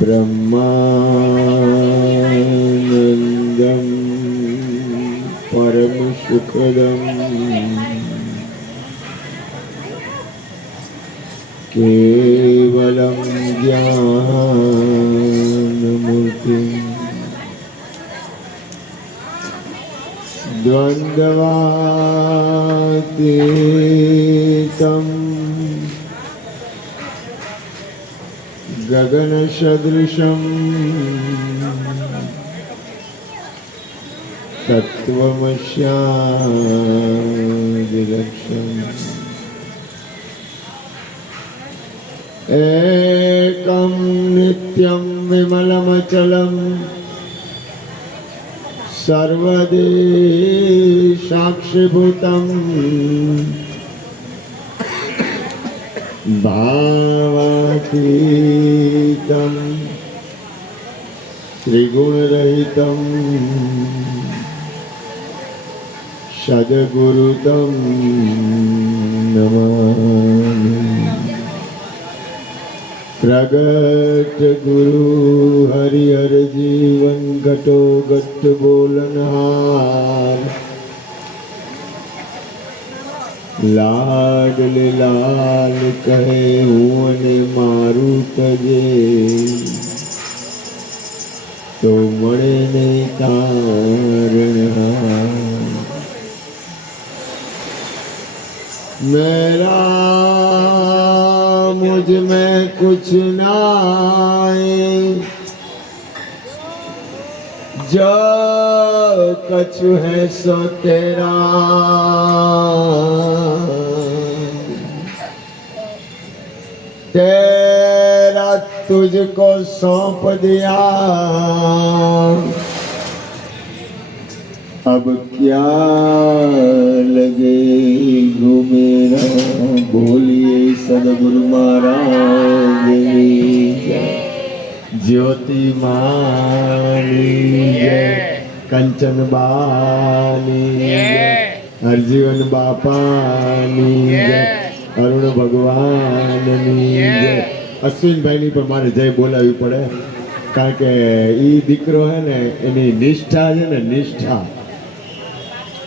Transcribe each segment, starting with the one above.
ब्रह्मानन्दं परमसुखदं केवलं ज्ञानमूर्तिं द्वन्द्वातीतं गगनसदृशं तत्त्वमस्यादिलक्ष्यम् एकं नित्यं विमलमचलं सर्वदि साक्षिभूतं भावातीतं त्रिगुणरहितं सद्गुरुतं नमामि। प्रगट गुरु हरिहर जीवन घटो घट बोलनहार लाडले लाल कहे हुने मारू तजे तो मणे नहीं तारणहार मेरा मुझ में कुछ नाए जो कछु है सो तेरा तेरा तुझको सौंप दिया अब क्या लगे मेरा बोलिए सदगुरु महाराज ज्योति मानी जय कंचन बानी हरजीवन बापानी जय अरुण भगवाननी जय। अश्विन भाई पर मारे जय बोलावी पड़े कारण के ई दीकरो है ने एनी निष्ठा है ने निष्ठा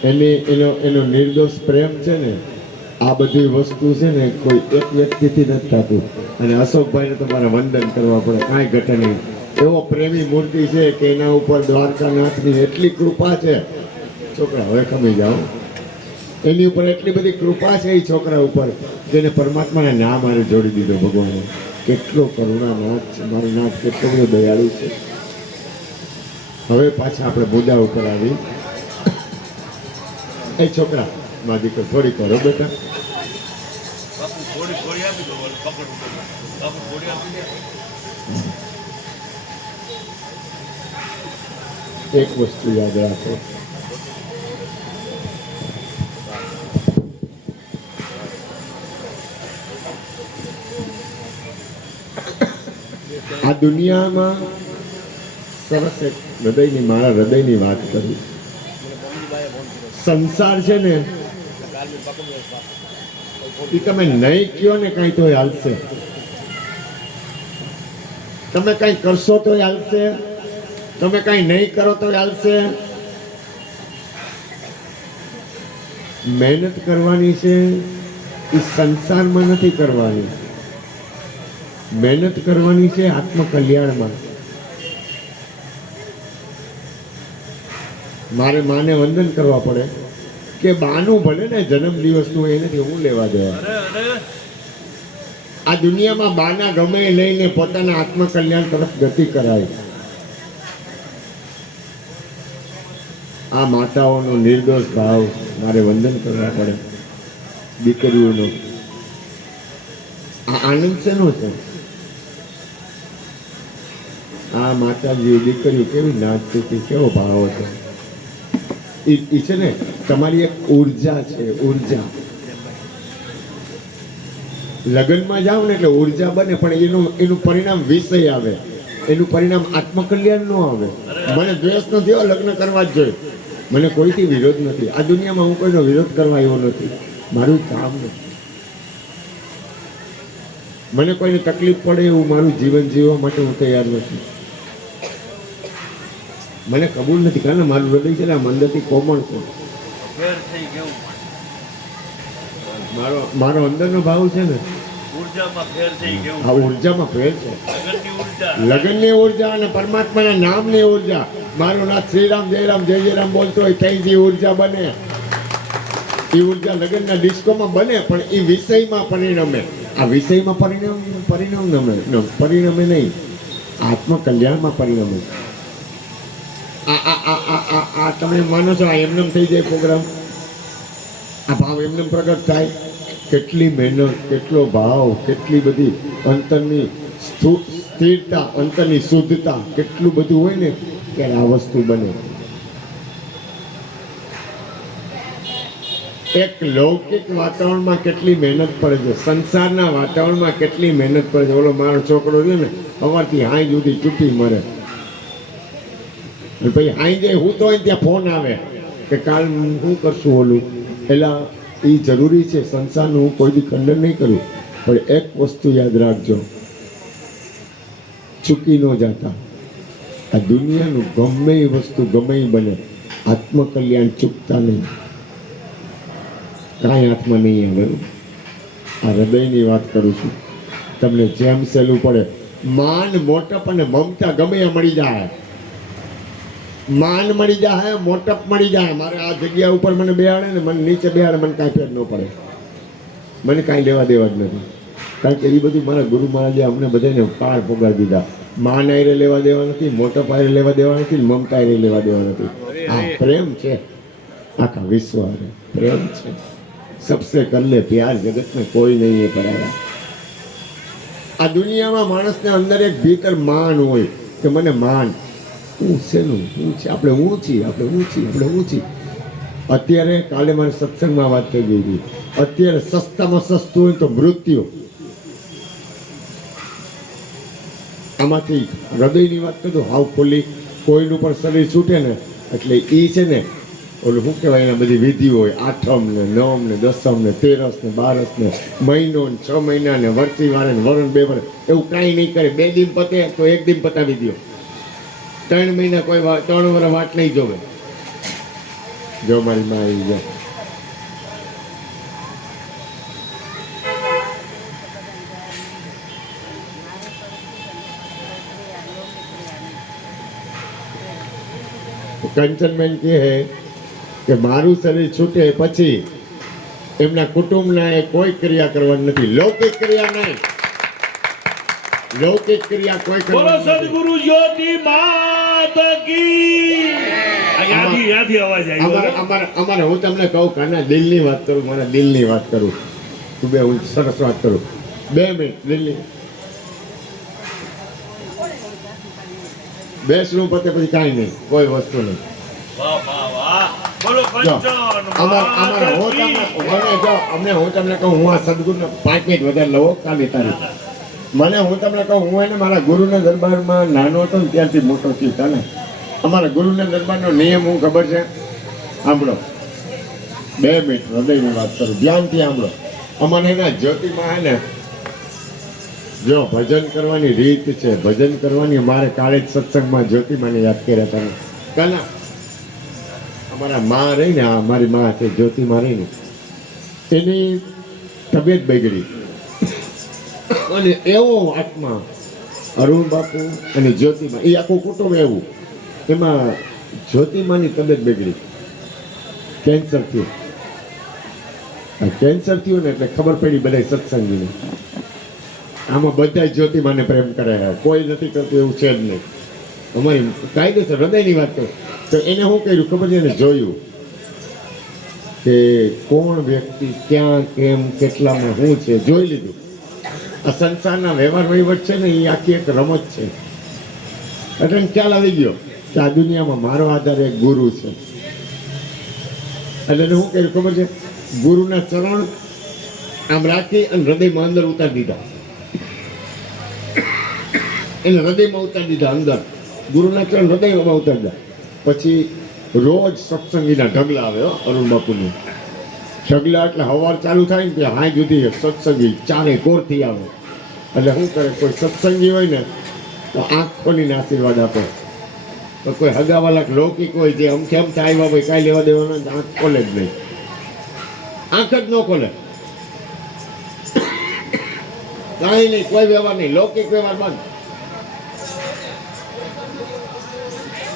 એનો નિર્દોષ પ્રેમ છે ને આ બધી વસ્તુ છે ને કોઈ એક વ્યક્તિથી નથી થતું અને અશોકભાઈને તમારે વંદન કરવા પડે કાંઈ ઘટે નહીં એવો પ્રેમી મૂર્તિ છે કે એના ઉપર દ્વારકાનાથની એટલી કૃપા છે છોકરા હવે ખમી જાઓ એની ઉપર એટલી બધી કૃપા છે એ છોકરા ઉપર જેને પરમાત્માના નામ મારે જોડી દીધો ભગવાને કેટલો કરુણાનાથ છે મારો નાથ કેટલો બધો દયાળુ છે। હવે પાછા આપણે મુદ્દા ઉપર આવી ए छोकरा मां दीकर थोड़ी करो बेटा एक वस्तु याद रखो आ दुनिया में सरस हृदय की मारा हृदय की बात करी संसार है ने તમે નહીં કયો ને કઈ તો હાલશે તમે કઈ કરશો તો હાલશે તમે કઈ નહીં કરો તો હાલશે મહેનત કરવાની છે એ સંસારમાં નથી કરવાની મહેનત કરવાની છે આત્મકલ્યાણમાં। મારે માને વંદન કરવા પડે કે બાનું ભલે ને જન્મદિવસનું એનાથી હું લેવા દેવા આ દુનિયામાં બાના ગમે લઈને પોતાના આત્મકલ્યાણ તરફ ગતિ કરાય। આ માતાઓનો નિર્દોષ ભાવ મારે વંદન કરવા પડે દીકરીઓનો આ આનંદ શેનો છે આ માતાજી દીકરીઓ કેવી નાચતી હતી કેવો ભાવ હતો એ છે ને તમારી એક ઉર્જા છે ઉર્જા લગ્નમાં જાઓ ને એટલે ઉર્જા બને પણ એનું પરિણામ વિષય આવે એનું પરિણામ આત્મકલ્યાણ ન આવે। મને દ્વેષ નથી લગ્ન કરવા જ જોઈએ મને કોઈથી વિરોધ નથી આ દુનિયામાં હું કોઈનો વિરોધ કરવા આવ્યો નથી મારું કામ નથી મને કોઈને તકલીફ પડે એવું મારું જીવન જીવવા માટે હું તૈયાર નથી. મને કબૂલ નથી, કારણ મારું હૃદય છે ને આમ અંદરથી કોમળ છે. મારો મારો અંદરનો ભાવ છે ને આ ઉર્જામાં ફેર છે. લગ્નની ઉર્જા અને પરમાત્માના નામની ઉર્જા. મારું નાથ શ્રીરામ જયરામ જય જયરામ બોલતો હોય કઈ જે ઉર્જા બને એ ઉર્જા લગ્નના ડિસ્કોમાં બને, પણ એ વિષયમાં પરિણમે. આ વિષયમાં પરિણમે નહીં, આત્મકલ્યાણમાં પરિણમે. આ તમે માનો છો આ એમનેમ થઈ જાય પ્રોગ્રામ? આ ભાવ એમનેમ પ્રગટ થાય? કેટલી મહેનત, કેટલો ભાવ, કેટલી બધી અંતરની સ્થિરતા, અંતરની શુદ્ધતા, કેટલું બધું હોય ને ત્યારે આ વસ્તુ બને. એક લૌકિક વાતાવરણમાં કેટલી મહેનત પડે છે, સંસારના વાતાવરણમાં કેટલી મહેનત પડે છે. ઓલો મારો છોકરો છે ને સવારથી હાઈ સુધી ચૂંટી મરે, પછી હાઈ જાય હું તો ત્યાં ફોન આવે કે કાલ શું કરશું ઓલું. એટલે એ જરૂરી છે. સંસારનું હું કોઈ દી ખંડન નહીં કરું, પણ એક વસ્તુ યાદ રાખજો, ચૂકી ન જતા. આ દુનિયાનું ગમે એ વસ્તુ ગમે એ બને, આત્મકલ્યાણ ચૂકતા નહીં. કાંઈ હાથમાં નહીં આવે. આ હૃદયની વાત કરું છું. તમને જેમ સહેલું પડે, માન મોટપ અને મમતા ગમે એ મળી જાય. માન મળી જાય, મોટપ મળી જાય. મારે આ જગ્યા ઉપર મને બેહાડે ને મને નીચે બેહાડે, મને કાંઈ ફેર ન પડે. મને કાંઈ લેવા દેવા જ નથી. કારણ કે એ બધું મારા ગુરુ મહારાજે અમને બધાને પાર પોગાડી દીધા. માન આયરે લેવા દેવા નથી, મોટપ આયરે લેવા દેવા નથી, મમતા આયરે લેવા દેવા નથી. આ પ્રેમ છે. આખા વિશ્વ હારે પ્રેમ છે. सबसे कर ले प्यार, जगत में कोई नहीं है पराया. આ દુનિયામાં માણસને અંદર એક ભીતર માન હોય કે મને માન, હું શેનું, હું છે, આપણે ઊંચી, આપણે ઊંચી, આપણે ઊંચી. અત્યારે કાલે મારે સત્સંગમાં વાત થઈ ગઈ હતી. અત્યારે સસ્તામાં સસ્તું હોય તો મૃત્યુ. આમાંથી હૃદયની વાત કરું, હાવ ખોલી કોઈનું પણ શરીર છૂટે ને એટલે એ છે ને ઓલું શું કહેવાય, એના બધી વિધિ હોય. 8મ ને 9મ ને 10મ ને 13સ ને 12સ ને મહિનો ને 6 મહિના ને વર્ષી વારે ને વરણ 2 વર્ષ એવું કાંઈ નહીં કરે. 2 દિન પતે તો 1 દિન પતાવી દો. 3 મહિના કોઈ 3 વર્ષ વાટ નહીં જોવે. જો મારી માં આવી જાય. કંચનબેન કહે કે મારું શરીર છૂટે પછી એમના કુટુંબના એ કોઈ ક્રિયા કરવાની નથી. લૌકિક ક્રિયા નહીં, લૌકિક ક્રિયા કોઈ કરવાની નથી. સદગુરુ જ્યોતિ માત કી. અમારે હું તમને કહું કાના દિલની વાત કરું, મારા દિલની વાત કરું. તું બે હું સરસ વાત કરું. 2 મિનિટ દિલની બેસનું પતે પછી કાંઈ નહીં, કોઈ વસ્તુ નહીં. હું તમને કહું, હું આ સદગુરુને 5 મિનિટ વધારે લઉં કાલી તારીખ. હું તમને કહું, હું એને મારા ગુરુના દરબારમાં નાનો હતો ને ત્યારથી મોટો થયો ને. અમારા ગુરુના દરબારનો નિયમ હું ખબર છે, સાંભળો. 2 મિનિટ હૃદયની વાત કરું, ધ્યાનથી સાંભળો. અમારે એના જ્યોતિમાં ને જો ભજન કરવાની રીત છે, ભજન કરવાની. મારે કાલે જ સત્સંગમાં જ્યોતિમાને યાદ કર્યા હતા. કાના અમારા માં રહી ને, મારી માં છે જ્યોતિમાં રહીને, એની તબિયત બગડી અને એવો આત્મા અરુણ બાપુ અને જ્યોતિમાં એ આખું કુટુંબ એવું. એમાં જ્યોતિમાની તબિયત બગડી, કેન્સર થયું. કેન્સર થયું ને એટલે ખબર પડી બધા સત્સંગીને. આમાં બધા જ્યોતિમાને પ્રેમ કરે, કોઈ નથી કરતું એવું છે જ નહીં. અમારી કાયદેસર હૃદયની વાત કરું તો એને શું કર્યું ખબર છે? એને જોયું કે કોણ વ્યક્તિ ક્યાં કેમ કેટલામાં શું છે, જોઈ લીધું. આ સંસારના વ્યવહાર વહીવટ છે ને એ આખી એક રમત છે. એટલે એને ખ્યાલ આવી ગયો કે આ દુનિયામાં મારો આધાર એક ગુરુ છે. એટલે એને શું કર્યું ખબર છે? ગુરુના ચરણ આમ રાખી અને હૃદયમાં અંદર ઉતારી દીધા. એને હૃદયમાં ઉતારી દીધા અંદર. ગુરુના ચરણ હૃદયમાં ઉતારી દીધા. પછી રોજ સત્સંગીના ઢગલા આવે અરુણ બાપુની. ઢગલા એટલે સવાર ચાલુ થાય ને ત્યાં હાઈ સુધી સત્સંગી ચારે કોરથી આવે. એટલે શું કરે, કોઈ સત્સંગી હોય ને તો આંખ ખોલીને આશીર્વાદ આપે. તો કોઈ હગાવાલા લૌકિક હોય જે અમથે અમથા આવ્યા હોય કાંઈ લેવા દેવાના આંખ ખોલે જ નહીં, આંખ જ ન ખોલે, કાંઈ નહીં, કોઈ વ્યવહાર નહીં, લૌકિક વ્યવહાર બંધ.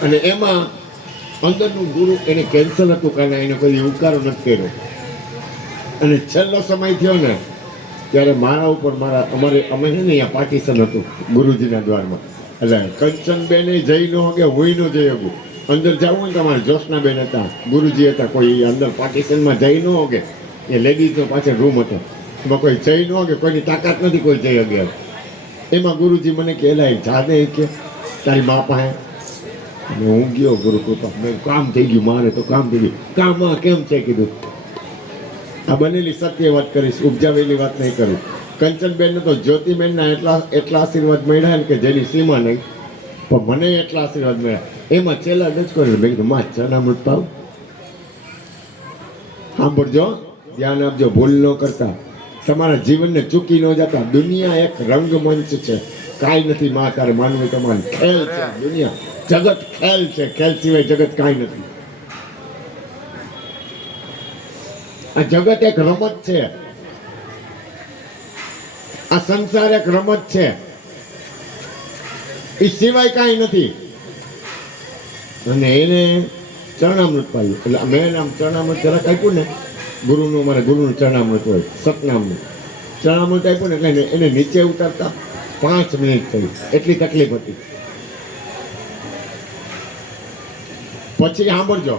અને એમાં અંદરનું ગુરુ એને કેન્સર હતું કારણ એને કોઈ ઉકારો નથી કર્યો. અને છેલ્લો સમય થયો ને ત્યારે મારા ઉપર અમે છે ને અહીંયા પાર્ટીશન હતું ગુરુજીના દ્વારમાં. એટલે કંચનબેને જઈ ન કે હું ન જઈ શકું. અંદર જવું હોય ને તમારે જોશનાબેન હતા, ગુરુજી હતા, કોઈ અંદર પાર્ટીશનમાં જઈ ન હોગે. એ લેડીઝનો પાછળ રૂમ હતો, એમાં કોઈ જઈ ન હોગે, કોઈની તાકાત નથી કોઈ જઈ શકે. એમાં ગુરુજી મને કહેલા જાને કે તારી મા પાસે. અને હું ગયો ગુરુ કૃપા, મેં કામ થઈ ગયું, મારે તો કામ થઈ ગયું. કામમાં કેમ છે કીધું, આ બનેલી સત્ય વાત કરીશ, ઉપજાવેલી વાત નહીં કરું. કંચનબેનને તો જ્યોતિબેનના એટલા આશીર્વાદ મળ્યા ને કે જેની સીમા નહીં, પણ મને એટલા આશીર્વાદ મળ્યા. એમાં છેલ્લા જ કર્યું, મેં કીધું માં ચરણામૃત પાવ. સાંભળજો, ધ્યાન આપજો, ભૂલ ન કરતા, તમારા જીવનને ચૂકી ન જતા. દુનિયા એક રંગમંચ છે, કાંઈ નથી માં તારે માનવું તમારે. ખેલ છે દુનિયા, જગત ખેલ છે, ખેલ સિવાય જગત કાંઈ નથી. આ જગત એક રમત છે, આ સંસાર એક રમત છે, એ સિવાય કાંઈ નથી. અને એને ચરણામૃત પાયું, એટલે મેં આમ ચરણામૃત જરાક આપ્યું ને, ગુરુનું, મારા ગુરુનું ચરણામૃત હોય સતનામનું, ચરણામૃત આપ્યું ને એટલે એને નીચે ઉતારતા 5 મિનિટ થઈ, એટલી તકલીફ હતી. પછી સાંભળજો,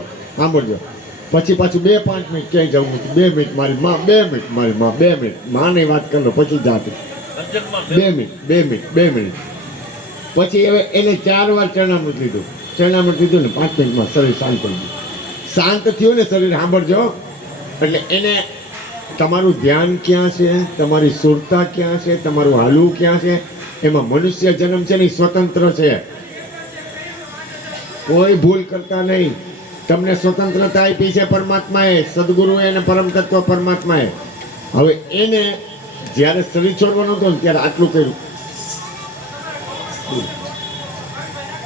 પછી પાછું 2-5 મિનિટ ક્યાંય જવું નથી, 2 મિનિટ મારી માં, 2 મિનિટ મારી માં, 2 મિનિટ માની વાત કરી લો, પછી જાતે 2 મિનિટ. પછી હવે એને 4 વાર ચરણામૃત લીધું ને 5 મિનિટમાં શરીર શાંત થઈ ગયું. શાંત થયું ને શરીર, સાંભળજો, એટલે એને તમારું ધ્યાન ક્યાં છે, તમારી સુરતા ક્યાં છે, તમારું હાલવું ક્યાં છે, એમાં મનુષ્ય જન્મ છે ને સ્વતંત્ર છે, કોઈ ભૂલ કરતા નહીં. તમને સ્વતંત્રતા આપી છે પરમાત્માએ, સદગુરુએ અને પરમ તત્વ પરમાત્માએ. હવે એને જ્યારે શરીર છોડવાનું હતું ને ત્યારે આટલું કર્યું.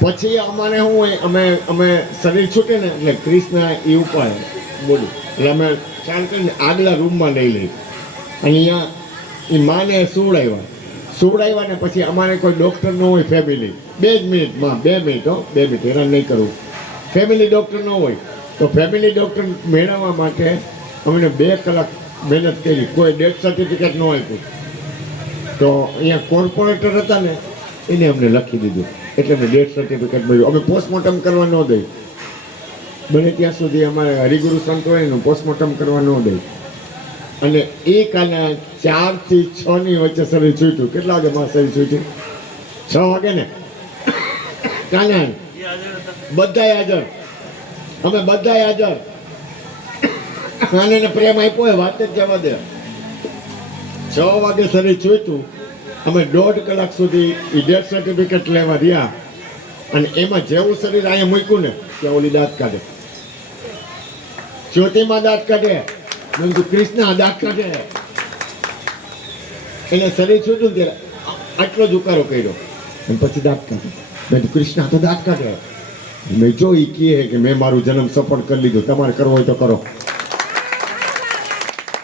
પછી અમારે શું હોય, અમે શરીર છૂટે ને એટલે કૃષ્ણ એ ઉપાય બોલું, એટલે અમે ચાલ કરીને આગલા રૂમમાં લઈ લઈ. અહીંયા એ માને સુવડાવ્યા ને પછી અમારે કોઈ ડૉક્ટર ન હોય, ફેમિલી 2 મિનિટમાં 2 મિનિટ 2 મિનિટ હેરાન નહીં કરવું. ફેમિલી ડૉક્ટર ન હોય તો ફેમિલી ડૉક્ટર મેળવવા માટે અમને 2 કલાક મહેનત કરી, કોઈ ડેથ સર્ટિફિકેટ ન આપ્યું. તો અહીંયા કોર્પોરેટર હતા ને એને અમને લખી દીધું, એટલે મેં ડેથ સર્ટિફિકેટ મળ્યું. અમે પોસ્ટમોર્ટમ કરવા ન દઈ, બને ત્યાં સુધી અમારે હરિગુરુ સંત હોય એનું પોસ્ટમોર્ટમ કરવા ન દઈ. અને એ કાલે 4 થી 6 ની વચ્ચે શરીર છૂટ્યું. કેટલા વાગે મારું શરીર છૂટ્યું? 6 વાગે ને. કાલે બધાય હાજર, અમે બધાય હાજર. કાને પ્રેમ આપ્યો હોય, વાત જ જવા દે. 6 વાગે શરીર છૂટ્યું. અમે 1.5 કલાક સુધી એ ડેથ સર્ટિફિકેટ લેવા રહ્યા. અને એમાં જેવું શરીર અહીંયા મૂક્યું ને ત્યાં ઓલી દાંત કાઢે, જ્યોતિમાં દાંત કાઢે, કૃષ્ણ દાંત કાઢે. એને શરીર છૂટ્યું ત્યારે આટલો જ ઉકારો કર્યો અને પછી દાંત કાઢે. મેં કૃષ્ણ તો દાંત કાઢે. મેં જો એ કહે કે મેં મારું જન્મ સફળ કરી લીધું, તમારે કરવો હોય તો કરો.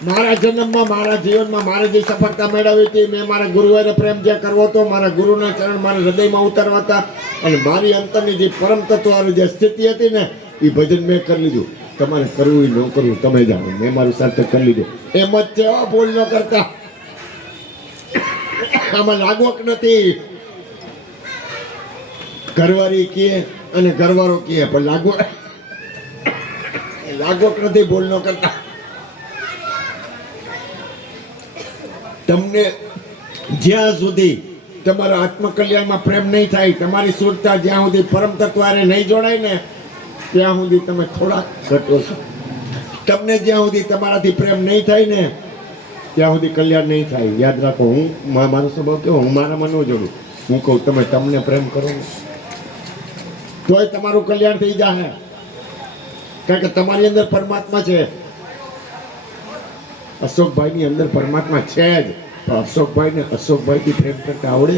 મારા જન્મમાં, મારા જીવનમાં મારે જે સફળતા મેળવી હતી, મેં મારા ગુરુએ પ્રેમ જે કરવો હતો, મારા ગુરુના ચરણ મારા હૃદયમાં ઉતારવા હતા, અને મારી અંતરની જે પરમ તત્વની જે સ્થિતિ હતી ને એ ભજન મેં કરી લીધું. તમારે કરવું ન કરવું તમે જાણો, મેં મારું સાર્થક કરી લીધું. એમ જ છે, ભૂલ ન કરતા. આમાં લાગવક નથી. ઘરવાળી કહે અને ઘરવાળો કહે, પણ લાગવક નથી. ભૂલ ન કરતા. તમને જ્યાં સુધી તમારા આત્મકલ્યાણમાં પ્રેમ નહીં થાય, તમારી સુરતા જ્યાં સુધી પરમ તત્વારે નહીં જોડાય ને ત્યાં સુધી તમે થોડા ઘટો છો. તમને જ્યાં સુધી તમારાથી પ્રેમ નહીં થાય ને ત્યાં સુધી કલ્યાણ નહીં થાય. યાદ રાખો, હું મારો સ્વભાવ કેવો, હું મારામાં ન જોડું. હું કહું તમે તમને પ્રેમ કરો ને તોય તમારું કલ્યાણ થઈ જાય, કારણ કે તમારી અંદર પરમાત્મા છે. અશોકભાઈની અંદર પરમાત્મા છે જ, અશોકભાઈથી પ્રેમ કરતા આવડે?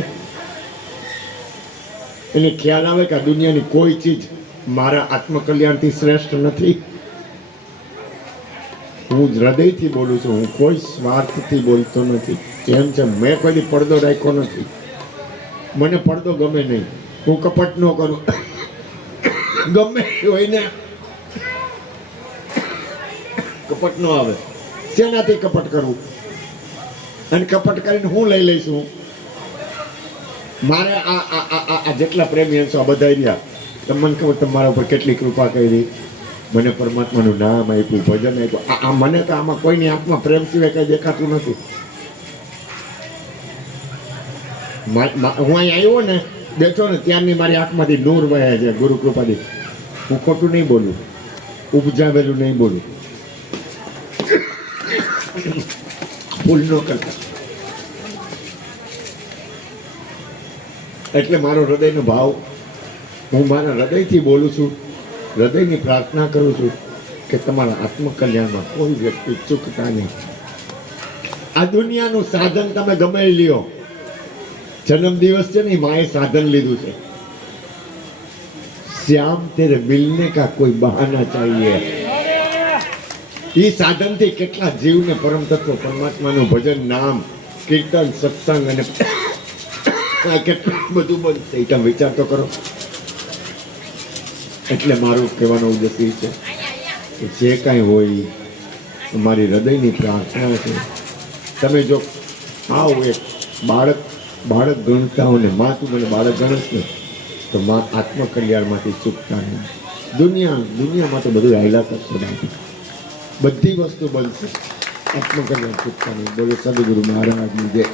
એને ખ્યાલ આવે કે આ દુનિયાની કોઈ ચીજ મારા આત્મકલ્યાણથી શ્રેષ્ઠ નથી. હું હૃદયથી બોલું છું, હું કોઈ સ્વાર્થથી બોલતો નથી. જેમ છે મેં કોઈ પડદો રાખ્યો નથી. મને પડદો ગમે નહીં, હું કપટ ન કરું. ગમે હોય ને કપટ ન આવે. શેનાથી કપટ કરવું? અને કપટ કરીને હું લઈ લઈશું. મારે આ જેટલા પ્રેમી હશો આ બધા રહ્યા, તમને ખબર તમારા ઉપર કેટલી કૃપા કરી. મને પરમાત્માનું નામ આપ્યું, ભજન આપ્યું. આ મને તો આમાં કોઈની આંખમાં પ્રેમ સિવાય કઈ દેખાતું નથી. હું અહીં આવ્યો ને, બેઠો ને, ત્યારની મારી આંખમાંથી નૂર વહે છે ગુરુ કૃપાથી. હું ખોટું નહીં બોલું, ઉપજાવેલું નહીં બોલું, ભૂલ ન કરતા. એટલે મારો હૃદયનો ભાવ, હું મારા હૃદયથી બોલું છું, હૃદયની પ્રાર્થના કરું છું કે તમારા આત્મકલ્યાણમાં કોઈ વ્યક્તિ ચૂકતા નહીં. આ દુનિયાનું સાધન તમે ગમે એ લ્યો. જન્મદિવસ છે ને, માએ સાધન લીધું છે. શ્યામ તેરે મિલને કા કોઈ બહાના ચાહીએ. એ સાધનથી કેટલા જીવને પરમ તત્વ પરમાત્માનું ભજન, નામ, કીર્તન, સત્સંગ અને કેટલું બધું બનશે. એ તમે વિચાર તો કરો. એટલે મારું કહેવાનો ઉદ્દેશ એ છે કે જે કાંઈ હોય મારી હૃદયની પ્રાર્થના છે. તમે જો આવો એક બાળક ગણતા હો ને, માં તું મને બાળક ગણસ ને, તો માં આત્મકલ્યાણમાંથી ચૂકતા નહીં. દુનિયામાં તો બધું હાયલા કરશો નહીં, બધી વસ્તુ બનશે, આત્મકલ્યાણ ચૂકતા નહીં. બોલો સદગુરુ મહારાજની જય.